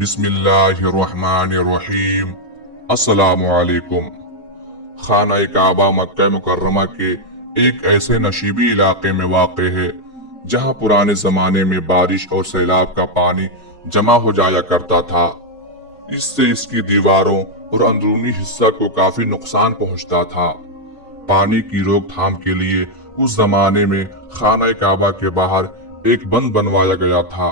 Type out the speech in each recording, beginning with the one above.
بسم اللہ الرحمن الرحیم۔ السلام علیکم۔ خانہ کعبہ مکہ مکرمہ کے ایک ایسے نشیبی علاقے میں واقع ہے جہاں پرانے زمانے میں بارش اور سیلاب کا پانی جمع ہو جایا کرتا تھا۔ اس سے اس کی دیواروں اور اندرونی حصہ کو کافی نقصان پہنچتا تھا۔ پانی کی روک تھام کے لیے اس زمانے میں خانہ کعبہ کے باہر ایک بند بنوایا گیا تھا،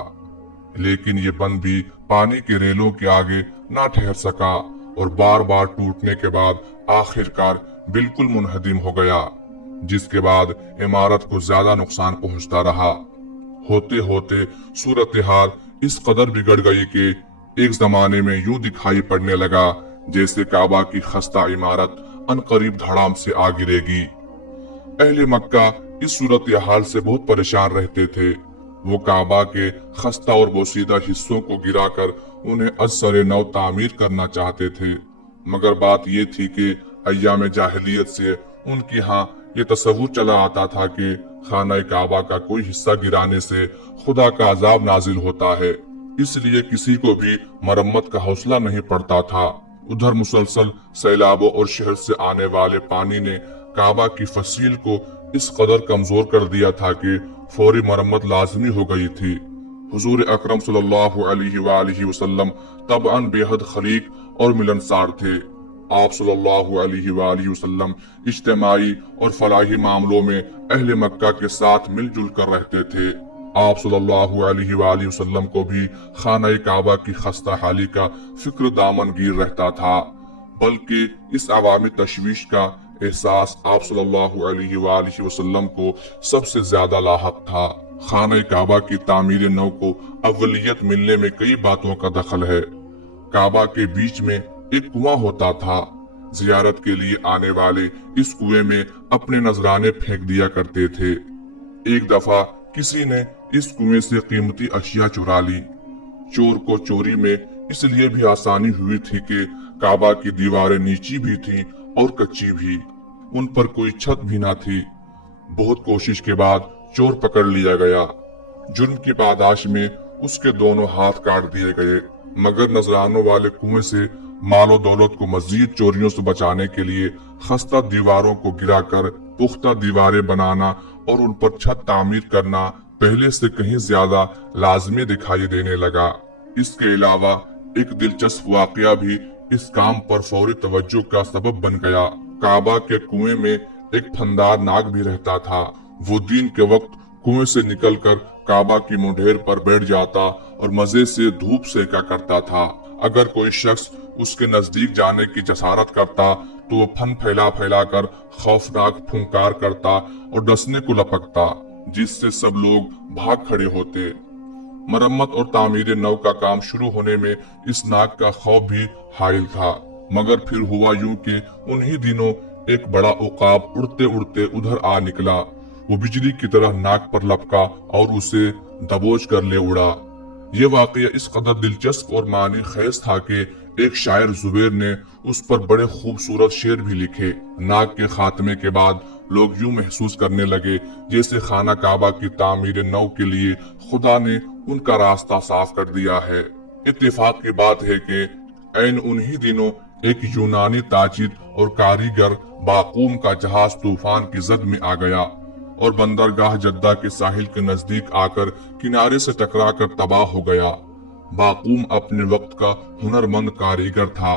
لیکن یہ بند بھی پانی کے ریلوں کے آگے نہ ٹھہر سکا اور بار بار ٹوٹنے کے بعد آخرکار بالکل منہدم ہو گیا، جس کے بعد عمارت کو زیادہ نقصان پہنچتا رہا۔ ہوتے ہوتے صورتحال اس قدر بگڑ گئی کہ ایک زمانے میں یوں دکھائی پڑنے لگا جیسے کعبہ کی خستہ عمارت عنقریب دھڑام سے آ گرے گی۔ اہل مکہ اس صورتحال سے بہت پریشان رہتے تھے۔ وہ کعبہ کے خستہ اور بوسیدہ حصوں کو گرا کر انہیں از سر نو تعمیر کرنا چاہتے تھے، مگر بات یہ تھی کہ ایام جاہلیت سے ان کی ہاں یہ تصور چلا آتا تھا کہ خانہ کعبہ کا کوئی حصہ گرانے سے خدا کا عذاب نازل ہوتا ہے، اس لیے کسی کو بھی مرمت کا حوصلہ نہیں پڑتا تھا۔ ادھر مسلسل سیلابوں اور شہر سے آنے والے پانی نے کعبہ کی فصیل کو اس قدر کمزور کر دیا تھا کہ فوری مرمت لازمی ہو گئی تھی۔ حضور اکرم صلی اللہ علیہ وآلہ وسلم طبعاً بے حد خلیق اور ملنسار تھے۔ آپ صلی اللہ علیہ وآلہ وسلم اجتماعی اور فلاحی معاملوں میں اہل مکہ کے ساتھ مل جل کر رہتے تھے۔ آپ صلی اللہ علیہ وآلہ وسلم کو بھی خانہ کعبہ کی خستہ حالی کا فکر دامن گیر رہتا تھا، بلکہ اس عوامی تشویش کا احساس آپ صلی اللہ علیہ وآلہ وسلم کو سب سے زیادہ لاحق تھا۔ خانہ کعبہ کی تعمیر نو کو اولیت ملنے میں کئی باتوں کا دخل ہے۔ کعبہ کے بیچ میں ایک کنواں ہوتا تھا۔ زیارت کے لیے آنے والے اس کنویں میں اپنے نذرانے پھینک دیا کرتے تھے۔ ایک دفعہ کسی نے اس کنویں سے قیمتی اشیاء چرا لی۔ چور کو چوری میں اس لیے بھی آسانی ہوئی تھی کہ کعبہ کی دیواریں نیچی بھی تھیں اور کچی بھی، ان پر کوئی چھت بھی نہ تھی۔ بہت کوشش کے بعد چور پکڑ لیا گیا۔ جرم کی پاداش میں اس کے دونوں ہاتھ کاٹ دیے گئے، مگر نذرانوں والے کنویں سے مال و دولت کو مزید چوریوں سے بچانے کے لیے خستہ دیواروں کو گرا کر پختہ دیواریں بنانا اور ان پر چھت تعمیر کرنا پہلے سے کہیں زیادہ لازمی دکھائی دینے لگا۔ اس کے علاوہ ایک دلچسپ واقعہ بھی اس کام پر فوری توجہ کا سبب بن گیا۔ کعبہ کے کنویں میں ایک پھندار ناگ بھی رہتا تھا۔ وہ دن کے وقت کنویں سے نکل کر کعبہ کی منڈھیر پر بیٹھ جاتا اور مزے سے دھوپ سیکا کرتا تھا۔ اگر کوئی شخص اس کے نزدیک جانے کی جسارت کرتا تو وہ پھن پھیلا پھیلا کر خوفناک پھنکار کرتا اور ڈسنے کو لپکتا، جس سے سب لوگ بھاگ کھڑے ہوتے۔ مرمت اور تعمیر نو کا کام شروع ہونے میں اس ناگ کا خوف بھی حائل تھا، مگر پھر ہوا یوں کہ انہی دنوں ایک بڑا عقاب اڑتے اڑتے ادھر آ نکلا۔ وہ بجلی کی طرح ناگ پر لپکا اور اسے دبوچ کر لے اڑا۔ یہ واقعہ اس قدر دلچسپ اور معنی خیز تھا کہ ایک شاعر زبیر نے اس پر بڑے خوبصورت شعر بھی لکھے۔ ناگ کے خاتمے کے بعد لوگ یوں محسوس کرنے لگے جیسے خانہ کعبہ کی تعمیر نو کے لیے خدا نے ان کا راستہ صاف کر دیا ہے۔ اتفاق کی بات ہے کہ عین انہی دنوں ایک یونانی تاجر اور کاریگر باقوم کا جہاز طوفان کی زد میں آ گیا اور بندرگاہ جدہ کے ساحل کے نزدیک آ کر کنارے سے ٹکرا کر تباہ ہو گیا۔ باقوم اپنے وقت کا ہنرمند کاریگر تھا،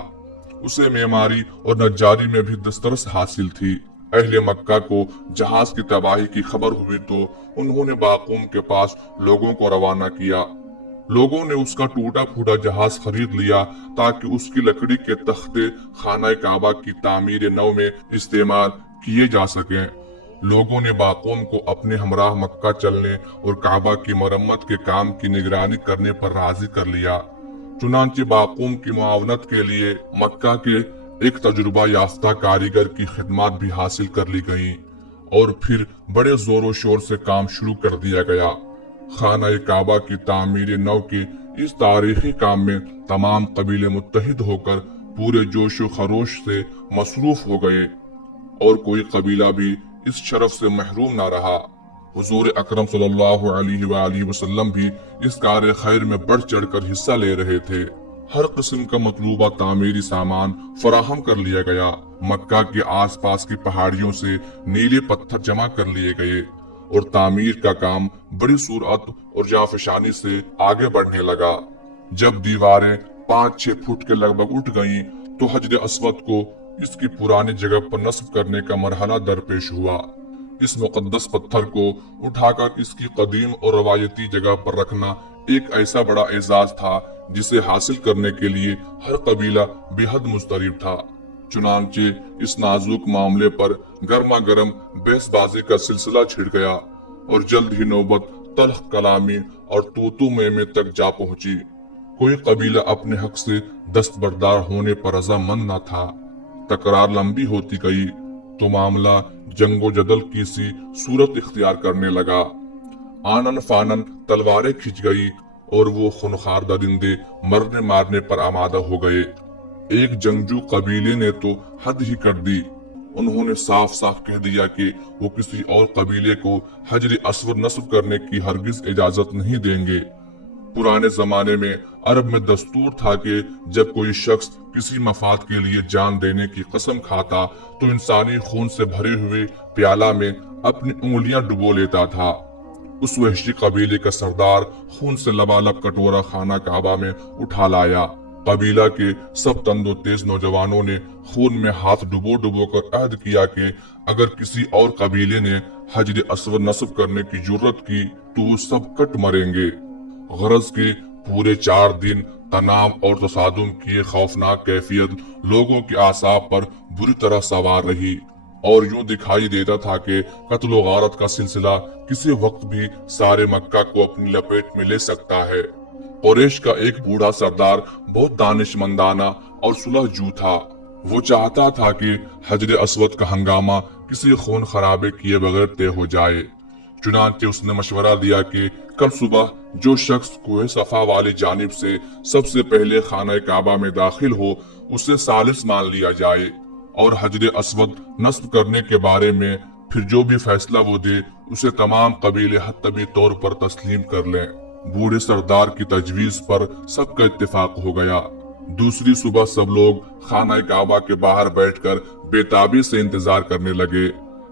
اسے معماری اور نجاری میں بھی دسترس حاصل تھی۔ اہل مکہ کو جہاز کی تباہی کی خبر ہوئی تو انہوں نے باقوم کے پاس لوگوں کو روانہ کیا۔ لوگوں نے اس کا ٹوٹا پھوٹا جہاز خرید لیا تاکہ اس کی لکڑی کے تختے خانہ کعبہ کی تعمیر نو میں استعمال کیے جا سکیں۔ لوگوں نے باقوم کو اپنے ہمراہ مکہ چلنے اور کعبہ کی مرمت کے کام کی نگرانی کرنے پر راضی کر لیا۔ چنانچہ باقوم کی معاونت کے لیے مکہ کے ایک تجربہ یافتہ کاریگر کی خدمات بھی حاصل کر لی گئیں اور پھر بڑے زور و شور سے کام شروع کر دیا گیا۔ خانہ کعبہ کی تعمیر نو کے اس تاریخی کام میں تمام قبیلے متحد ہو کر پورے جوش و خروش سے مصروف ہو گئے اور کوئی قبیلہ بھی اس شرف سے محروم نہ رہا۔ हुजूर अकरम सल्लल्लाहु अलैहि वसल्लम भी इस कार्य खैर में बढ़ चढ़ कर हिस्सा ले रहे थे। हर किस्म का मतलूबा तामीरी सामान फराहम कर लिया गया। मक्का के आसपास की पहाड़ियों से नीले पत्थर जमा कर लिए गए और तामीर का काम बड़ी सूरत और जाफशानी से आगे बढ़ने लगा। जब दीवारें 5-6 फुट के लगभग उठ गईं, तो हजर अस्वद को इसकी पुरानी जगह पर नस्ब करने का मरहला दरपेश हुआ। इस मुकद्दस पत्थर को उठाकर इसकी कदीम और रवायती जगह पर रखना एक ऐसा बड़ा एजाज था जिसे हासिल करने के लिए हर कबीला बेहद मुस्तरिब था। चुनांचे इस नाजुक मामले पर गर्मा गर्म बहसबाजी का सिलसिला छिड़ गया और जल्द ही नौबत तल्ख कलामी और तूतू में तक जा पहुंची। कोई कबीला अपने हक से दस्तबरदार होने पर रजामंद न था। तकरार लंबी होती गई तो मामला जंगो जदल की सी सूरत इख्तियार करने लगा। आनन फानन तलवारें खिंच गई और वो खूनखार दरिंदे मरने मारने पर आमादा हो गए। एक जंगजू कबीले ने तो हद ही कर दी। उन्होंने साफ साफ कह दिया कि वो किसी और कबीले को हजर अस्वद नस्ब करने की हरगिज इजाजत नहीं देंगे। पुराने जमाने में अरब में दस्तूर था कि जब कोई शख्स किसी मफाद के लिए जान देने की कसम खाता तो इंसानी खून से भरे हुए प्याला में अपनी उंगलियां डुबो लेता था। उस वहशी कबीले का सरदार खून से लबालब कटोरा खाना काबा में उठा लाया। कबीला के सब तंदो तेज नौजवानों ने खून में हाथ डुबो डुबो कर अहद किया कि अगर किसी और कबीले ने हजर अस्वद नस्ब करने की जुर्रत की तो वो सब कट मरेंगे। गरज के पूरे 4 दिन तनाव और तसादुम की खौफनाक कैफियत लोगों के आसाब पर बुरी तरह सवार रही और यूं दिखाई देता था कि कत्ल गारत का सिलसिला किसी वक्त भी सारे मक्का को अपनी लपेट में ले सकता है। कुरैश का एक बूढ़ा सरदार बहुत दानिशमंदाना और सुलहजू था। वो चाहता था कि हजर अस्वद का हंगामा किसी खून खराबे किए बगैर तय हो जाए। चुनांचे उसने मशवरा दिया कि कल सुबह जो शख्स कुए सफा वाली जानिब से सबसे पहले खाना काबा में दाखिल हो उसे सालिस मान लिया जाए और हजर अस्वद नस्ब करने के बारे में फिर जो भी फैसला वो दे उसे तमाम कबीले हत्तबी तौर पर तस्लीम कर लें। बूढ़े सरदार की तजवीज पर सबका इत्तेफाक हो गया। दूसरी सुबह सब लोग खाना काबा के बाहर बैठकर बेताबी से इंतजार करने लगे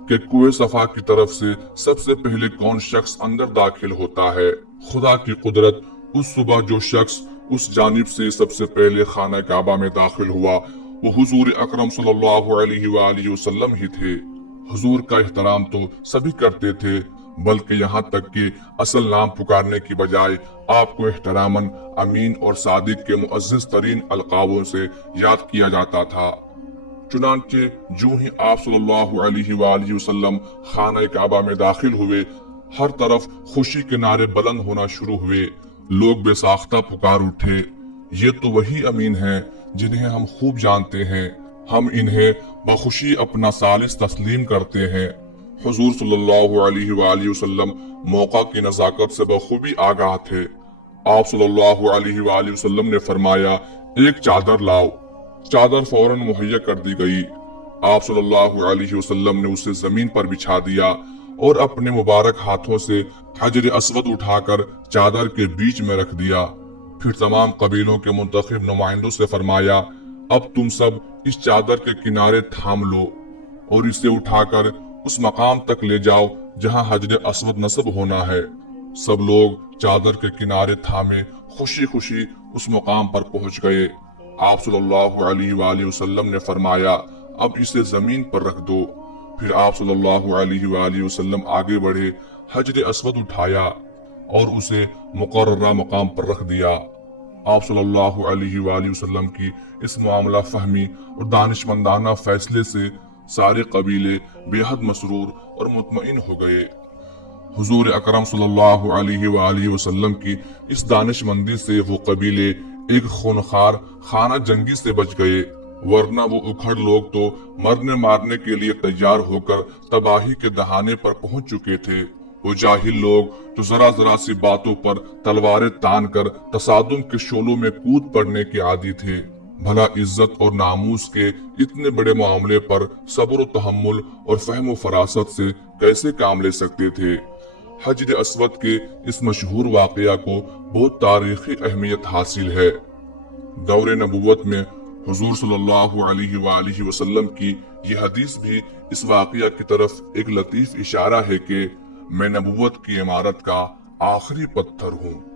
कि कुए सफा की तरफ से सबसे पहले कौन शख्स अंदर दाखिल होता है। खुदा की कुदरत, उस सुबह जो शख्स उस जानिब से सबसे पहले खाना काबा में दाखिल हुआ वो हुजूर अकरम सल्लल्लाहु अलैहि वसल्लम ही थे। हुजूर का एहतराम तो सभी करते थे, बल्कि यहाँ तक कि असल नाम पुकारने की बजाय आपको एहतरामन अमीन और सादिक के मुअज्जज तरीन अलकाबों से याद किया जाता था। चुनांचे जो ही आप सल्लल्लाहु अलैहि वसल्लम खाना काबा में दाखिल हुए, हर तरफ खुशी के नारे बुलंद होना शुरू हुए। लोग बेसाख्ता पुकार उठे, ये तो वही अमीन हैं जिन्हें हम खूब जानते हैं। हम इन्हें बखुशी अपना सालिस तस्लीम करते हैं। हुजूर सल्लल्लाहु अलैहि वसल्लम मौका की नजाकत से बखूबी आगाह थे। आप सल्लल्लाहु अलैहि वसल्लम ने फरमाया, एक चादर लाओ। चादर फौरन मुहैया कर दी गई। आप सल्लल्लाहु अलैहि वसल्लम ने उसे जमीन पर बिछा दिया और अपने मुबारक हाथों से हजर अस्वद उठाकर चादर के बीच में रख दिया। फिर तमाम कबीलों के मुंतखब नुमाइंदों से फरमाया, अब तुम सब इस चादर के किनारे थाम लो और इसे उठाकर उस मकाम तक ले जाओ जहां हजर अस्वद नस्ब होना है। सब लोग चादर के किनारे थामे खुशी खुशी उस मुकाम पर पहुंच गए। आप सल्लल्लाहु अलैहि वसल्लम ने फरमाया, अब इसे जमीन पर रख दो। फिर आप सल्लल्लाहु अलैहि वसल्लम आगे बढ़े, हजर अस्वद उठाया और उसे मुकर्ररा मकाम पर रख दिया। आप सल्लल्लाहु अलैहि वसल्लम की इस मामला फहमी और दानिशमंदाना फैसले से सारे कबीले बेहद मसरूर और मुतमईन हो गए। हुजूर अकरम सल्लल्लाहु अलैहि वसल्लम की इस दानिशमंदी से वो कबीले एक खूनखार खाना जंगी से बच गए, वरना वो उखड़ लोग तो मरने मारने के लिए तैयार होकर तबाही के दहाने पर पहुंच चुके थे। वो जाहिल लोग तो जरा जरा सी बातों पर तलवारें तान कर तसादुम के शोलों में कूद पड़ने के आदी थे। भला इज्जत और नामूस के इतने बड़े मामले पर सब्र तहम्मुल और फहम फरासत से कैसे काम ले सकते थे। حجر اسود کے اس مشہور واقعہ کو بہت تاریخی اہمیت حاصل ہے۔ دور نبوت میں حضور صلی اللہ علیہ وآلہ وسلم کی یہ حدیث بھی اس واقعہ کی طرف ایک لطیف اشارہ ہے کہ میں نبوت کی عمارت کا آخری پتھر ہوں۔